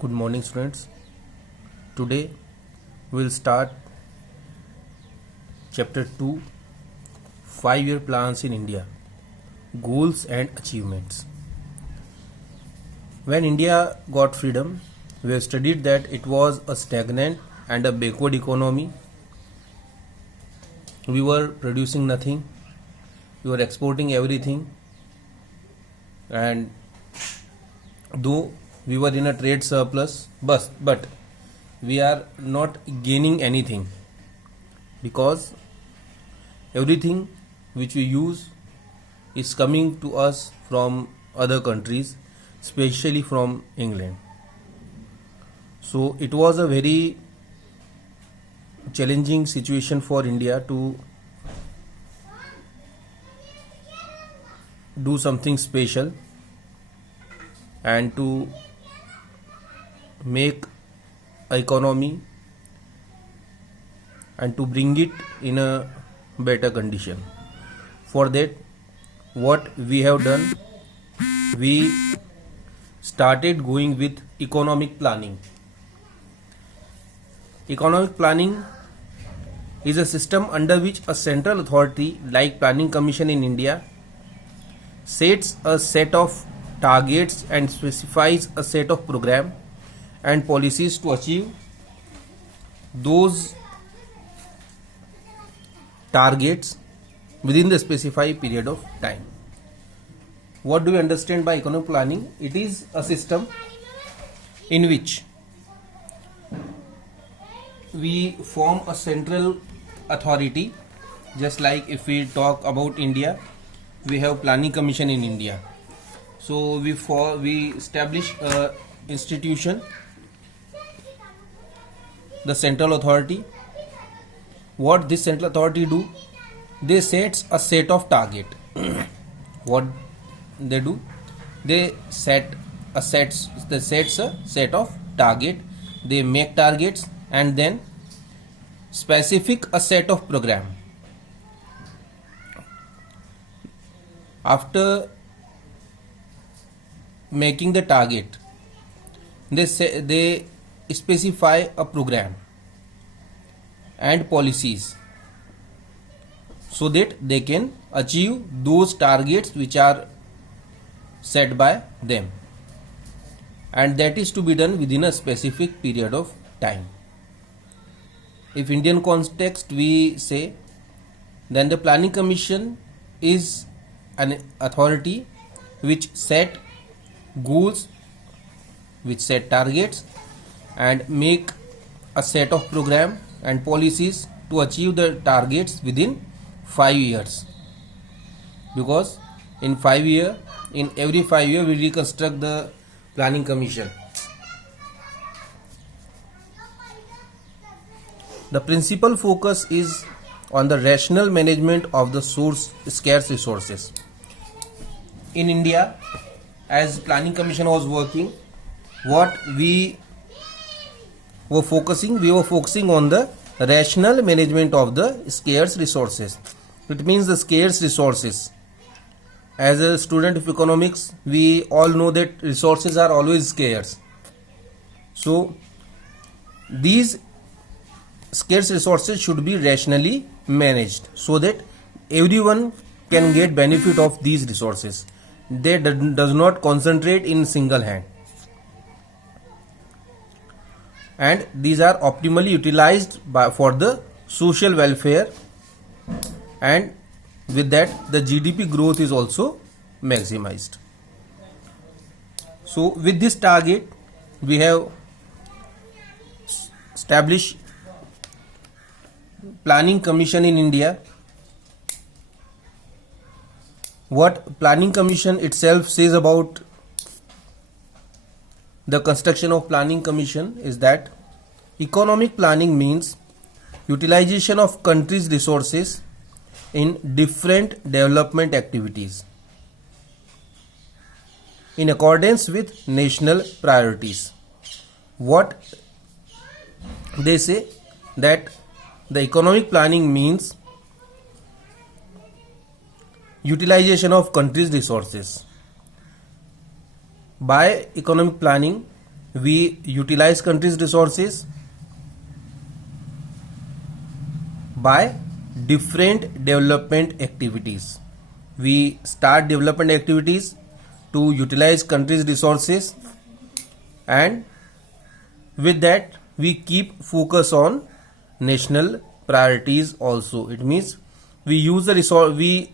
Good morning, students. Today we'll start chapter 2, 5-year plans in India, goals and achievements. When India got freedom, we have studied that it was a stagnant and a backward economy. We were producing nothing, we were exporting everything, and though we were in a trade surplus, but we are not gaining anything because everything which we use is coming to us from other countries, especially from England. So it was a very challenging situation for India to do something special and to make a economy and to bring it in a better condition. For that, what we have done, we started going with economic planning. Economic planning is a system under which a central authority like Planning Commission in India sets a set of targets and specifies a set of program and policies to achieve those targets within the specified period of time. What do we understand by economic planning? It is a system in which we form a central authority, just like if we talk about India, we have Planning Commission in India. So we establish a institution, the central authority. What this central authority do? They sets a set of target. What they do? They sets a set of target. They make targets and then specific a set of program. After making the target, they specify a program and policies so that they can achieve those targets which are set by them, and that is to be done within a specific period of time. If Indian context we say, then the Planning Commission is an authority which set goals, which set targets and make a set of program and policies to achieve the targets within 5 years, because in every 5 years we reconstruct the Planning Commission. The principal focus is on the rational management of the scarce resources. In India, as Planning Commission was working, what we were focusing on the rational management of the scarce resources. It means the scarce resources. As a student of economics, we all know that resources are always scarce. So these scarce resources should be rationally managed so that everyone can get benefit of these resources. They does not concentrate in single hand, and these are optimally utilized for the social welfare, and with that the GDP growth is also maximized. So with this target we have established Planning Commission in India. What Planning Commission itself says about the construction of Planning Commission is that economic planning means utilization of country's resources in different development activities in accordance with national priorities. What they say, that the economic planning means utilization of country's resources. By economic planning, we utilize country's resources by different development activities. We start development activities to utilize country's resources, and with that we keep focus on national priorities also. It means we use the resource, we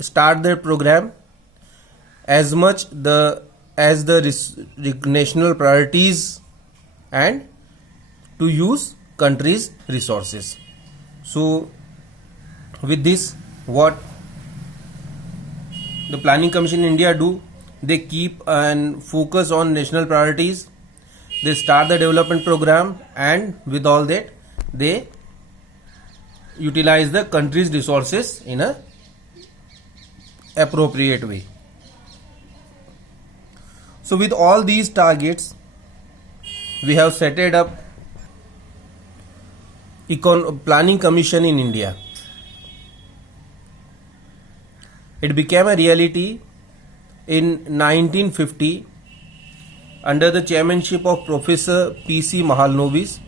start the program as much as the national priorities and to use country's resources. So with this, what the Planning Commission in India do, they keep and focus on national priorities, they start the development program, and with all that they utilize the country's resources in a appropriate way. So with all these targets, we have set it up Planning Commission in India. It became a reality in 1950 under the chairmanship of Professor P.C. Mahalanobis.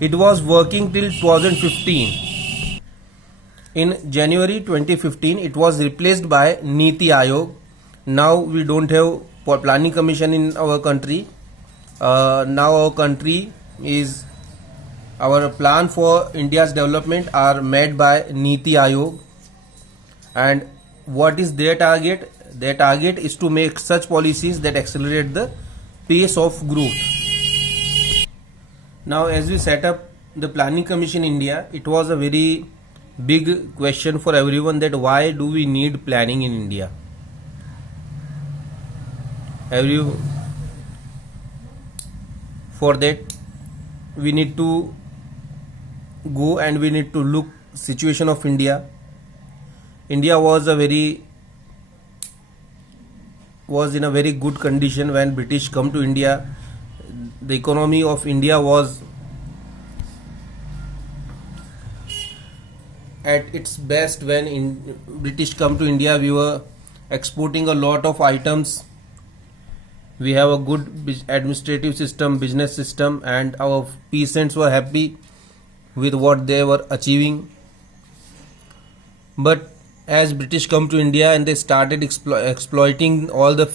It was working till 2015. In January 2015, it was replaced by Niti Aayog. Now we don't have Planning Commission in our country. Now our country is, our plan for India's development are made by Niti Aayog. And what is their target? Their target is to make such policies that accelerate the pace of growth. Now, as we set up the Planning Commission in India, it was a very big question for everyone, that why do we need planning in India? For that we need to go and we need to look situation of India. India was in a very good condition when British come to India. The economy of India was at its best when British come to India. We were exporting a lot of items. We have a good administrative system, business system, and our peasants were happy with what they were achieving. But as British come to India and they started exploiting all the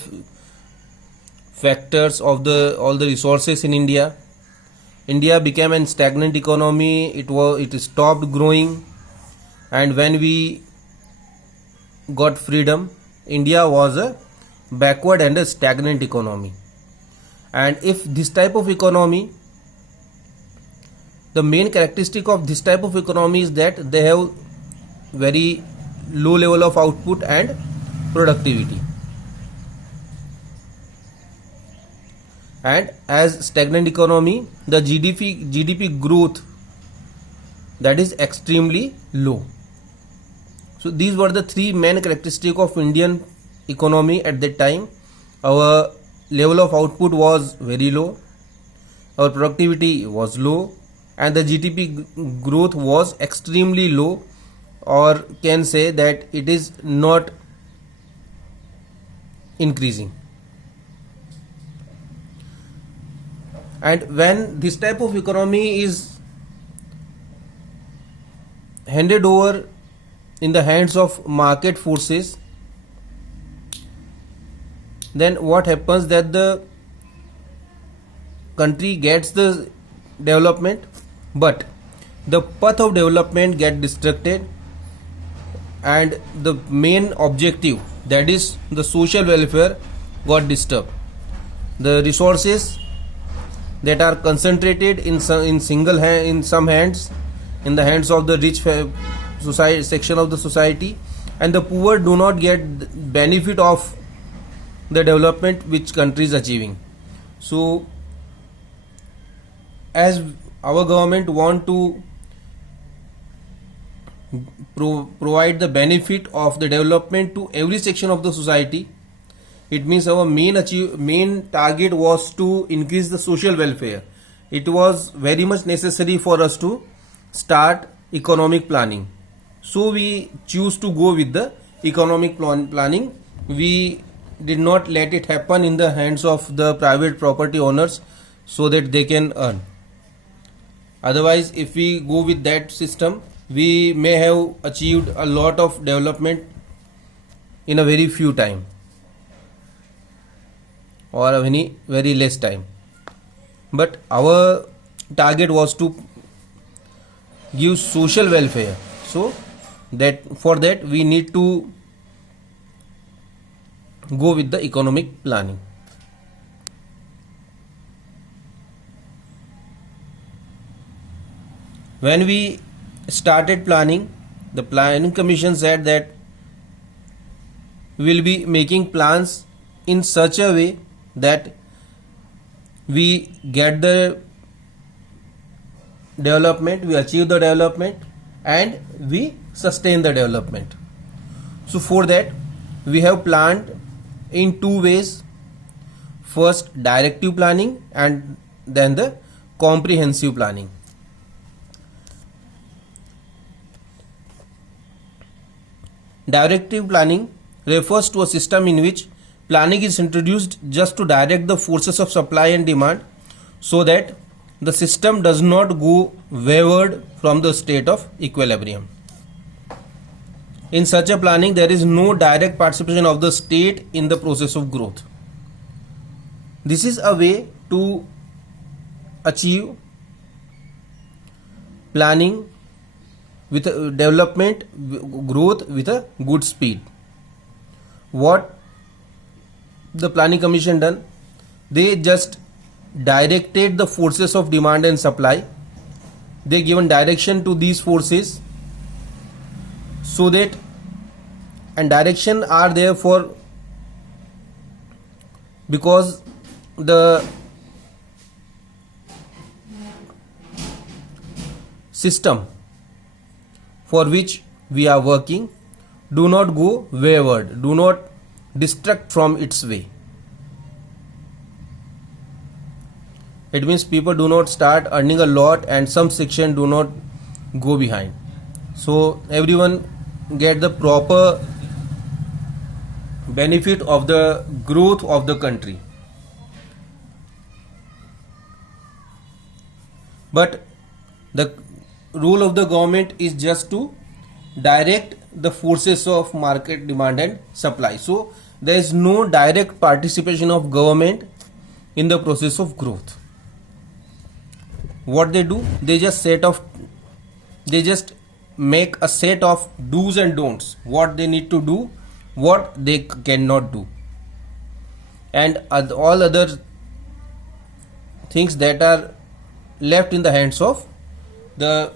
factors of all the resources in India, India became a stagnant economy. It stopped growing, and when we got freedom, India was a backward and a stagnant economy. And if this type of economy, the main characteristic of this type of economy is that they have very low level of output and productivity. And as stagnant economy, the GDP growth, that is extremely low. So these were the three main characteristics of Indian economy at that time. Our level of output was very low, our productivity was low, and the GDP growth was extremely low, or can say that it is not increasing. And when this type of economy is handed over in the hands of market forces, then what happens, that the country gets the development, but the path of development get distracted, and the main objective, that is the social welfare, got disturbed. The resources that are concentrated in some hands, in the hands of the rich society section of the society, and the poor do not get benefit of the development which country is achieving. So as our government want to provide the benefit of the development to every section of the society, it means our main target was to increase the social welfare. It was very much necessary for us to start economic planning. So we choose to go with the economic planning. We did not let it happen in the hands of the private property owners so that they can earn. Otherwise, if we go with that system, we may have achieved a lot of development in a very few time or a very less time. But our target was to give social welfare, so that for that we need to go with the economic planning. When we started planning, the planning commission said that we will be making plans in such a way that we get the development, we achieve the development, and we sustain the development. So for that we have planned in two ways. First, directive planning, and then the comprehensive planning. Directive planning refers to a system in which planning is introduced just to direct the forces of supply and demand so that the system does not go wayward from the state of equilibrium. In such a planning, there is no direct participation of the state in the process of growth. This is a way to achieve planning with development, growth with a good speed. What the planning commission done? They just directed the forces of demand and supply. They given direction to these forces so that, and direction are there for, because the system for which we are working do not go wayward, do not distract from its way. It means people do not start earning a lot and some section do not go behind. So everyone get the proper benefit of the growth of the country. But the role of the government is just to direct the forces of market demand and supply. So there is no direct participation of government in the process of growth. What they do, they just make a set of do's and don'ts, what they need to do, what they cannot do, and all other things that are left in the hands of the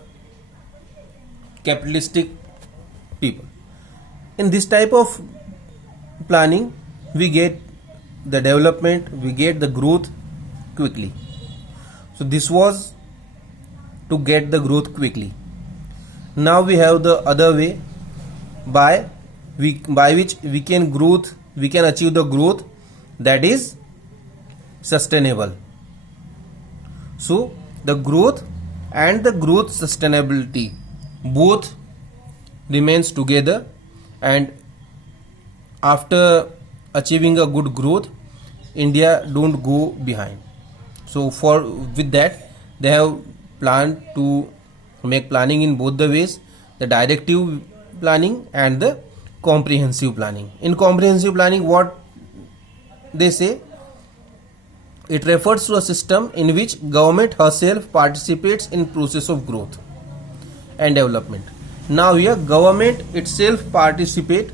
capitalistic people. In this type of planning, we get the development, we get the growth quickly. So this was to get the growth quickly. Now we have the other way by which we can achieve the growth that is sustainable. So the growth and the growth sustainability both remains together, and after achieving a good growth, India don't go behind. So with that they have planned to make planning in both the ways, the directive planning and the comprehensive planning. In comprehensive planning, what they say, it refers to a system in which government herself participates in process of growth and development. Now here government itself participate.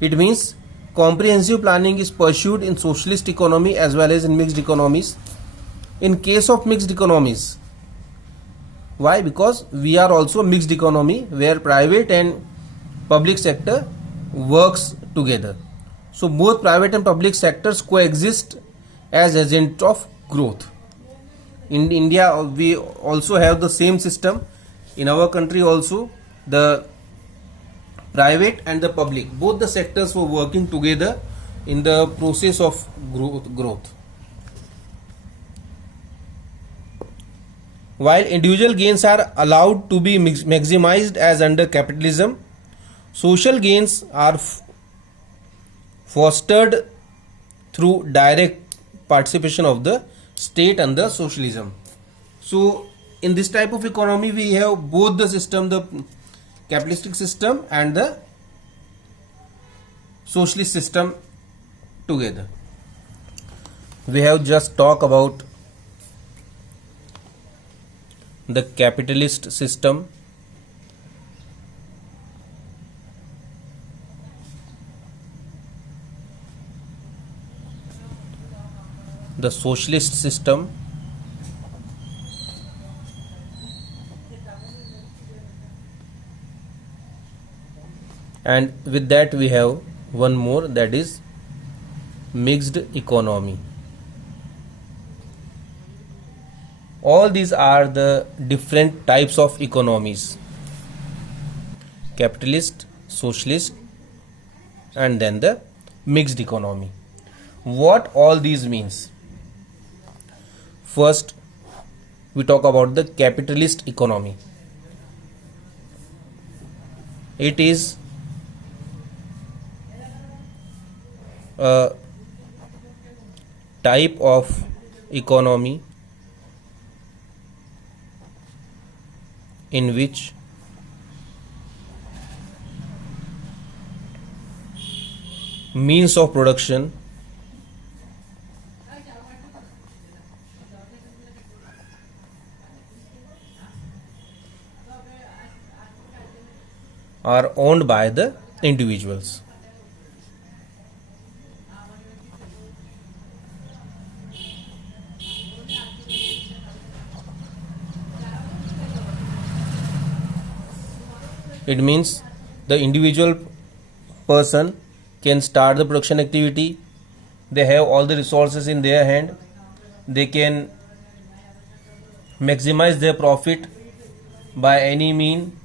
It means comprehensive planning is pursued in socialist economy as well as in mixed economies. In case of mixed economies, why? Because we are also mixed economy where private and public sector works together. So both private and public sectors coexist as agent of growth. In India we also have the same system. In our country also, the private and the public, both the sectors were working together in the process of growth. While individual gains are allowed to be maximized as under capitalism, social gains are fostered through direct participation of the state and the socialism. So in this type of economy we have both the system, the capitalistic system and the socialist system together. We have just talked about the capitalist system, the socialist system, and with that we have one more, that is mixed economy. All these are the different types of economies: capitalist, socialist, and then the mixed economy. What all these means? First, we talk about the capitalist economy. It is a type of economy in which means of production are owned by the individuals. It means the individual person can start the production activity. They have all the resources in their hand. They can maximize their profit by any mean,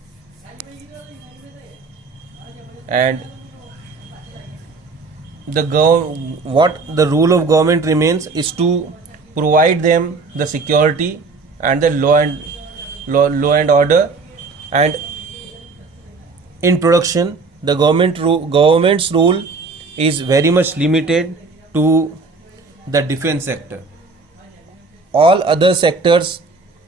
and what the role of government remains is to provide them the security and the law and order. And in production, the government's role is very much limited to the defense sector. All other sectors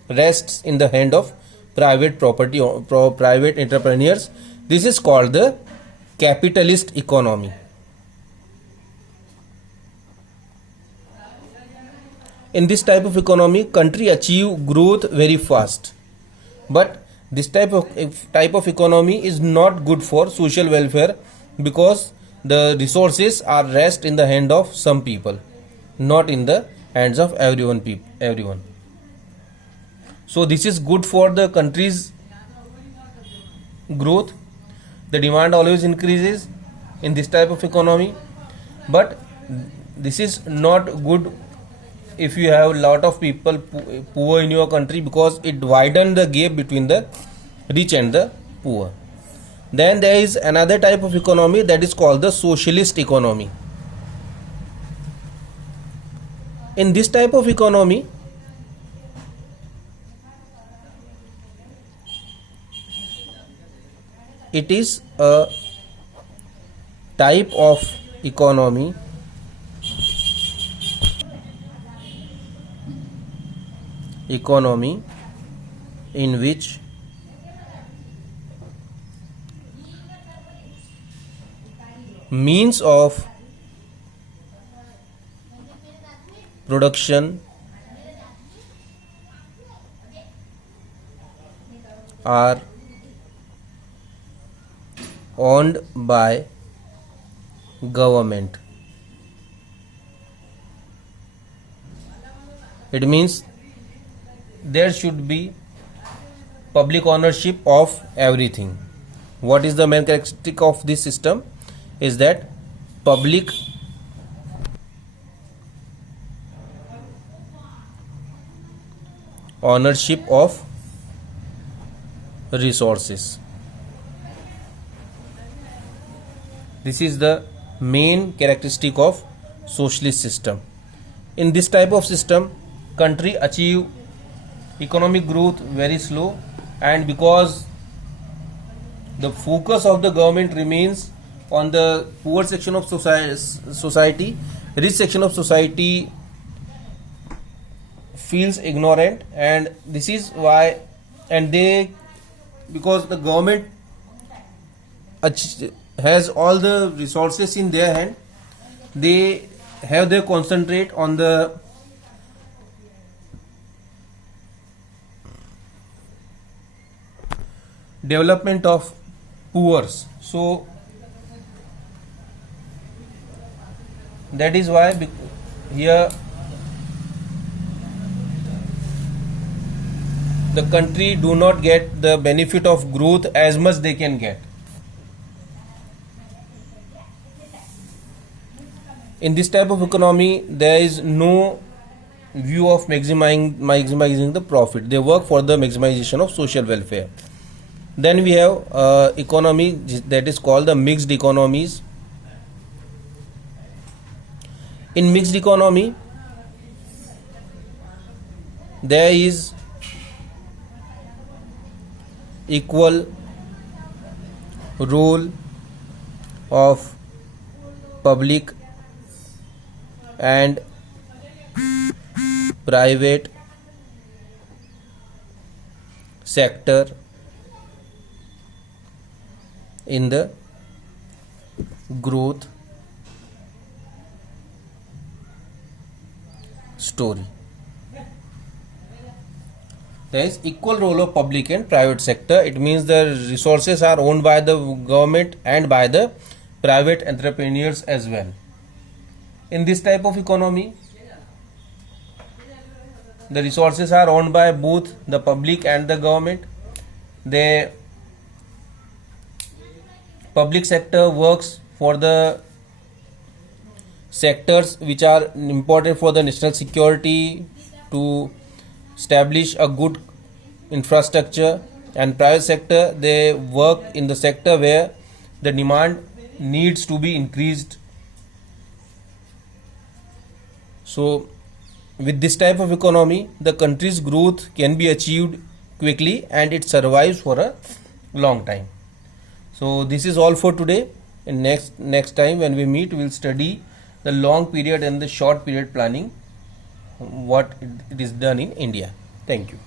rests in the hand of private property or private entrepreneurs. This is called the capitalist economy. In this type of economy, country achieve growth very fast, but this type of economy is not good for social welfare, because the resources are rest in the hand of some people, not in the hands of everyone. So this is good for the country's growth. The demand always increases in this type of economy, but this is not good if you have a lot of people poor in your country, because it widens the gap between the rich and the poor. Then there is another type of economy, that is called the socialist economy. In this type of economy, it is a type of economy in which means of production are owned by government. It means there should be public ownership of everything. What is the main characteristic of this system is that public ownership of resources. This is the main characteristic of socialist system. In this type of system, country achieve economic growth very slow, and because the focus of the government remains on the poor section of society, rich section of society feels ignorant, and this is why, and they, because the government has all the resources in their hand, they have their concentrate on the development of poor. So that is why here the country do not get the benefit of growth as much they can get. In this type of economy, there is no view of maximizing the profit. They work for the maximization of social welfare. Then we have economy that is called the mixed economies. In mixed economy, there is equal role of public and private sector in the growth story. There is equal role of public and private sector. It means the resources are owned by the government and by the private entrepreneurs as well. In this type of economy, the resources are owned by both the public and the government. The public sector works for the sectors which are important for the national security, to establish a good infrastructure, and private sector, they work in the sector where the demand needs to be increased. So with this type of economy, the country's growth can be achieved quickly and it survives for a long time. So this is all for today. And next time when we meet, we will study the long period and the short period planning, what it is done in India. Thank you.